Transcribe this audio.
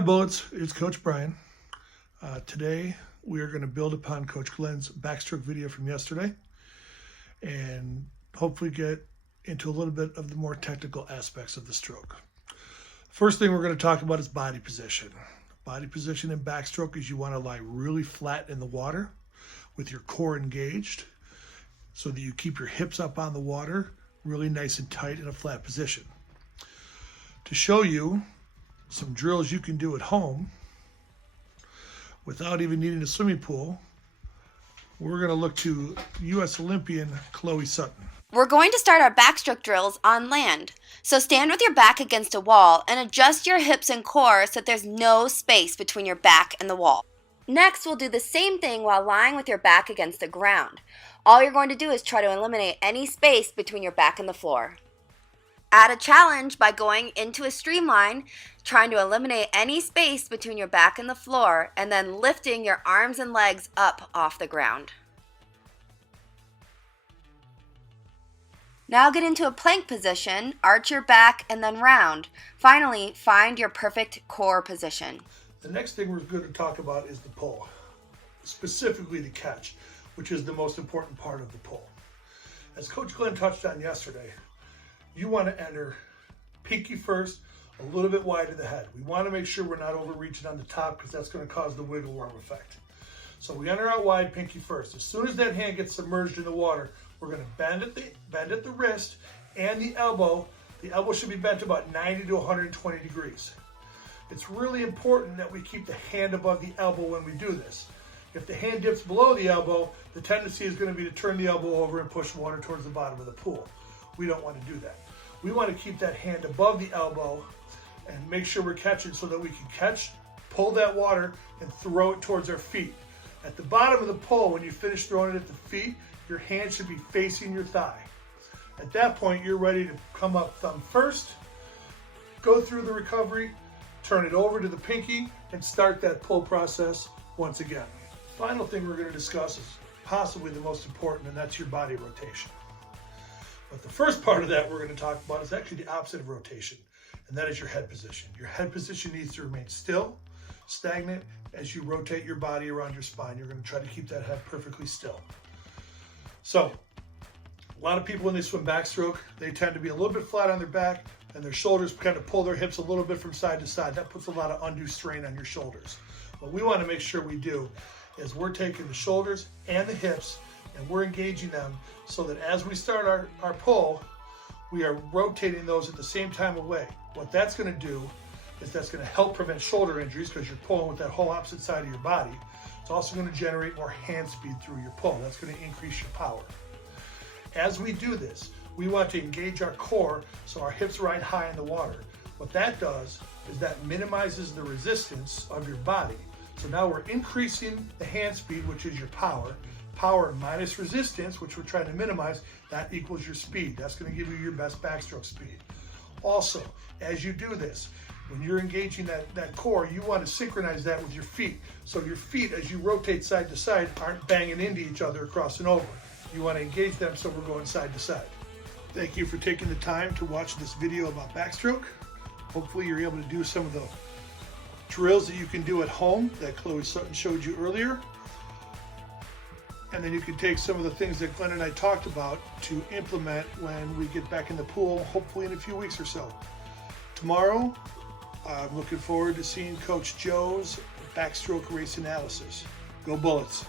Hi Bullets, it's Coach Brian. Today we are going to build upon Coach Glenn's backstroke video from yesterday and hopefully get into a little bit of the more technical aspects of the stroke. First thing we're going to talk about is body position. Body position in backstroke is you want to lie really flat in the water with your core engaged so that you keep your hips up on the water really nice and tight in a flat position. To show you some drills you can do at home without even needing a swimming pool, we're going to look to U.S. Olympian Chloe Sutton. We're going to start our backstroke drills on land. So stand with your back against a wall and adjust your hips and core so that there's no space between your back and the wall. Next, we'll do the same thing while lying with your back against the ground. All you're going to do is try to eliminate any space between your back and the floor. Add a challenge by going into a streamline, trying to eliminate any space between your back and the floor, and then lifting your arms and legs up off the ground. Now get into a plank position, arch your back, and then round. Finally, find your perfect core position. The next thing we're going to talk about is the pull, specifically the catch, which is the most important part of the pull. As Coach Glenn touched on yesterday, you want to enter pinky first, a little bit wide of the head. We want to make sure we're not overreaching on the top because that's going to cause the wiggle worm effect. So we enter out wide, pinky first. As soon as that hand gets submerged in the water, we're going to bend at the wrist and the elbow. The elbow should be bent about 90 to 120 degrees. It's really important that we keep the hand above the elbow when we do this. If the hand dips below the elbow, the tendency is going to be to turn the elbow over and push water towards the bottom of the pool. We don't want to do that. We want to keep that hand above the elbow and make sure we're catching so that we can catch, pull that water, and throw it towards our feet. At the bottom of the pull, when you finish throwing it at the feet, your hand should be facing your thigh. At that point, you're ready to come up thumb first, go through the recovery, turn it over to the pinky, and start that pull process once again. Final thing we're going to discuss is possibly the most important, and that's your body rotation. But the first part of that we're going to talk about is actually the opposite of rotation, and that is your head position. Your head position needs to remain still, stagnant. As you rotate your body around your spine, you're going to try to keep that head perfectly still. So, a lot of people when they swim backstroke, they tend to be a little bit flat on their back, and their shoulders kind of pull their hips a little bit from side to side. That puts a lot of undue strain on your shoulders. What we want to make sure we do is we're taking the shoulders and the hips and we're engaging them so that as we start our pull, we are rotating those at the same time away. What that's going to do is that's going to help prevent shoulder injuries because you're pulling with that whole opposite side of your body. It's also going to generate more hand speed through your pull. That's going to increase your power. As we do this, we want to engage our core so our hips ride high in the water. What that does is that minimizes the resistance of your body. So now we're increasing the hand speed, which is your power. Power minus resistance, which we're trying to minimize, that equals your speed. That's going to give you your best backstroke speed. Also, as you do this, when you're engaging that core, you want to synchronize that with your feet. So your feet, as you rotate side to side, aren't banging into each other across and over. You want to engage them so we're going side to side. Thank you for taking the time to watch this video about backstroke. Hopefully you're able to do some of the drills that you can do at home that Chloe Sutton showed you earlier. And then you can take some of the things that Glenn and I talked about to implement when we get back in the pool, hopefully in a few weeks or so. Tomorrow, I'm looking forward to seeing Coach Joe's backstroke race analysis. Go Bullets!